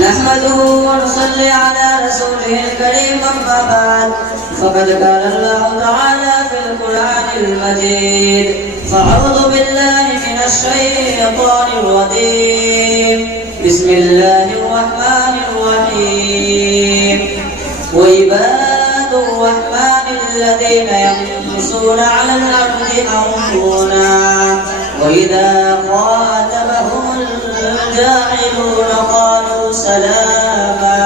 نحمده ونصلي على رسوله الكريم أما بعد فقد قال الله تعالى في القرآن المجيد فأعوذ بالله من الشيطان الرجيم بسم الله الرحمن الرحيم وعباد الرحمن الذين يمشون على الأرض هونا وإذا خاطبهم الجاهلون قالوا سلاما.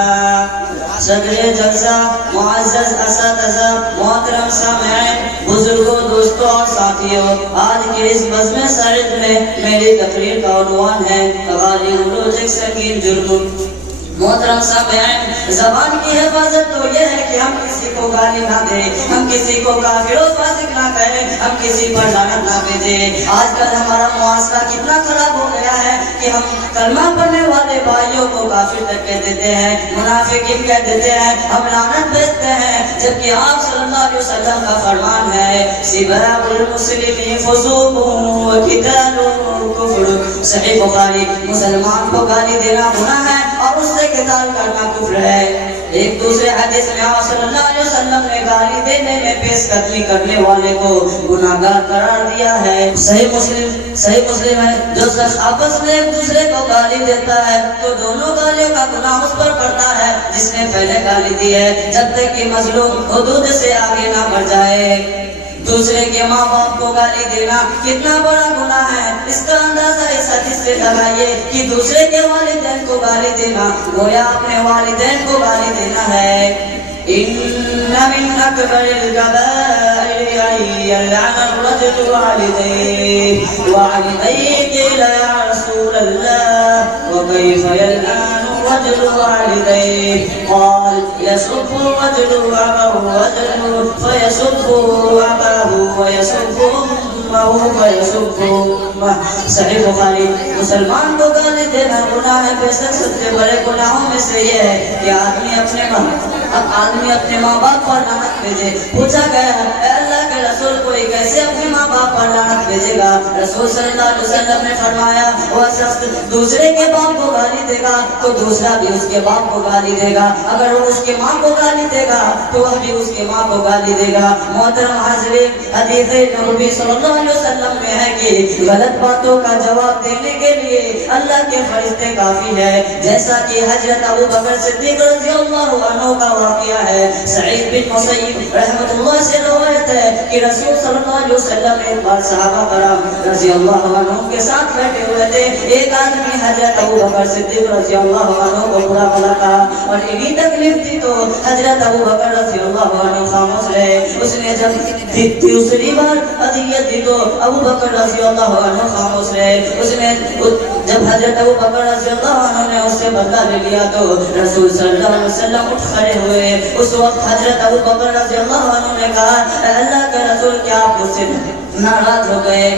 صدر جلسہ معزز اساتذہ محترم سامعین بزرگوں دوستوں اور ساتھیوں، آج کے اس بزم سعید میں میری تقریر کا عنوان ہے غالی عروج ایک سنگین جرم۔ محترم سامعین، زبان کی حفاظت تو یہ ہے کہ ہم کسی کو گالی نہ دیں، ہم کسی کو کافر و فاسق نہ کہیں، ہم کسی پر لعنت نہ بھیجیں۔ آج کل ہمارا معاشرہ کتنا خراب ہو گیا ہے کہ ہم کلمہ پڑھنے والے بھائیوں کو کافر تک کہہ دیتے ہیں، منافقین کہہ دیتے ہیں، ہم لعنت بھیجتے ہیں، جبکہ آپ صلی اللہ علیہ وسلم کا فرمان ہے سباب المسلم فسوق وقتال کفر۔ صحیح بخاری، مسلمان کو گالی دینا گناہ ہے اور اس سے قتال کرنا کفر ہے۔ ایک دوسرے حدیث میں آپ صلی اللہ علیہ وسلم نے گالی دینے میں پیش قدمی کرنے والے کو گناہگار قرار دیا ہے۔ صحیح مسلم ہے، جو شخص آپس میں ایک دوسرے کو گالی دیتا ہے تو دونوں گالیوں کا گناہ اس پر پڑتا ہے جس نے پہلے گالی دی ہے، جب تک کہ مظلوم حدود سے آگے نہ بڑھ جائے۔ دوسرے کے ماں باپ کو گالی دینا کتنا بڑا گناہ ہے، اس کا اندازہ اس حدیث سے لگائیے کہ دوسرے کے والدین کو گالی دینا گویا اپنے والدین کو گالی دینا ہے۔ ان من اکبر الکبائر ان یلعن الرجل والدیه ووالدیه قیل یا رسول اللہ وکیف یلعن الرجل والدیه قال يسب الرجل اباه الرجل فيسب اباه ويسب امه فيسب امه۔ صحیح بخاری۔ مسلمان کو گالی دینا گناہ ہے، بے شک سب سے بڑے گناہوں میں سے یہ ہے کہ آدمی اپنے ماں باپ پر لعنت بھیجے۔ پوچھا گیا اے اللہ کے رسول کوئی کیسے اپنے ماں باپ پر لعنت بھیجے گا؟ رسول صلی اللہ علیہ وسلم نے فرمایا وہ شخص دوسرے کے باپ کو گالی دے گا تو دوسرا بھی اس کے باپ کو گالی دے گا، اگر وہ اس کے ماں کو گالی دے گا تو وہ بھی اس کے ماں کو گالی دے گا۔ محترم حاضرین، حدیث نبوی صلی اللہ علیہ وسلم میں ہے کہ غلط باتوں کا جواب دینے کے لیے اللہ کے فرشتے کافی ہے، جیسا کہ حضرت ابو بکر صدیق رضی اللہ عنہ کا واقعہ ہے۔ سعید بن مسیب رحمۃ اللہ سے روایت ہے کہ رسول صلی اللہ علیہ وسلم ایک بار صحابہ کرام رضی اللہ عنہ کے ساتھ بیٹھے ہوئے تھے، ایک آدمی حضرت ابو بکر صدیق رضی اللہ عنہ کو برا بھلا کہا اور انہیں تکلیف دی تو حضرت ابو بکر رضی اللہ عنہ خاموش رہے۔ اس نے جب دوسری بار اذیت دی تو ابو بکر رضی اللہ عنہ خاموش رہے۔ جب حضرت ابو بکر رضی اللہ عنہ نے اس سے بدلہ لے لیا تو رسول صلی اللہ علیہ وسلم اٹھ کھڑے ہوئے۔ اس وقت حضرت ابو بکر رضی اللہ عنہ نے کہا اے اللہ کے رسول کیا آپ مجھ سے ناراض ہو گئے؟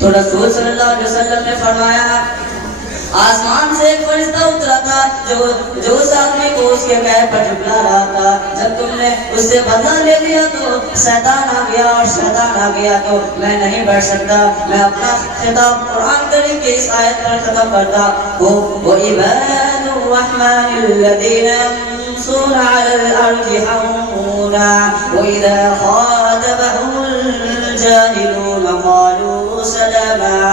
تو رسول صلی اللہ علیہ وسلم نے فرمایا آسمان سے ایک فرشتہ اترا تھا جو اس آدمی کو اس کے پیر پر جھکلا رہا تھا، جب تم نے اس سے بدلہ لے لیا تو شیطان آ گیا اور شیطان آ گیا تو میں نہیں بیٹھ سکتا۔ میں اپنا خطاب قرآن کریم کی اس آیت پر ختم کرتا ہوں وَعِبَادُ الرَّحْمَنِ الَّذِينَ يَمْشُونَ عَلَى الْأَرْضِ هَوْنًا وَإِذَا خَاطَبَهُمُ الْجَاهِلُونَ قَالُوا سَلَامًا۔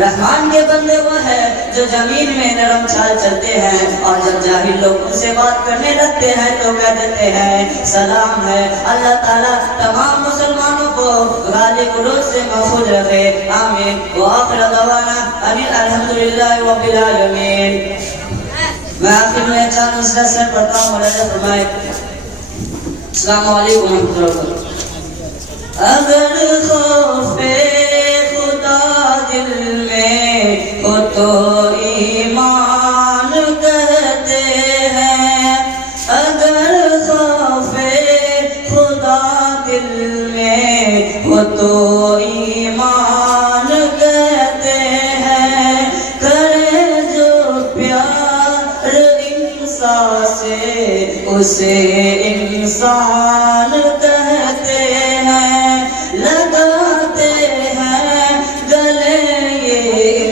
رحمان کے بندے وہ ہے جو زمین میں نرم چال چلتے ہیں اور جب جاہل لوگ ان سے بات کرنے لگتے ہیں تو کہہ دیتے ہیں سلام ہے۔ اللہ تعالیٰ تمام مسلمانوں کو غالی گلوچ سے محفوظ رکھے، آمین۔ وآخر دعوانا ان الحمدللہ رب العالمین۔ میں آخر میں چار نصرت سے پڑھتا ہوں، مراجعہ فرمائے۔ السلام علیکم ورحمۃ اللہ وبرکاتہ۔ اگر خوف خدا دل میں ہو تو ایمان کہتے ہیں، اگر خوف خدا دل میں ہو تو ایمان کہتے ہیں، کرے جو پیار انسان سے اسے انسان کہتے ہیں، لگاتے ہیں گلے یہ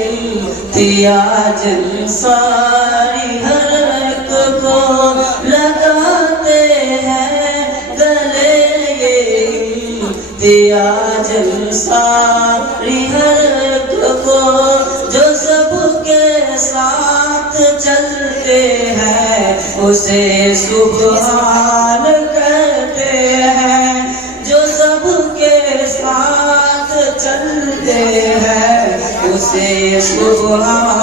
امتیاز ساری ہر ایک کو لگاتے ہیں گلے یہ امتیاز ساری ہر ایک کو جو سب کے ساتھ چلتے ہیں اسے سبحان کہتے ہیں جو سب کے ساتھ چلتے ہیں اسے سبحان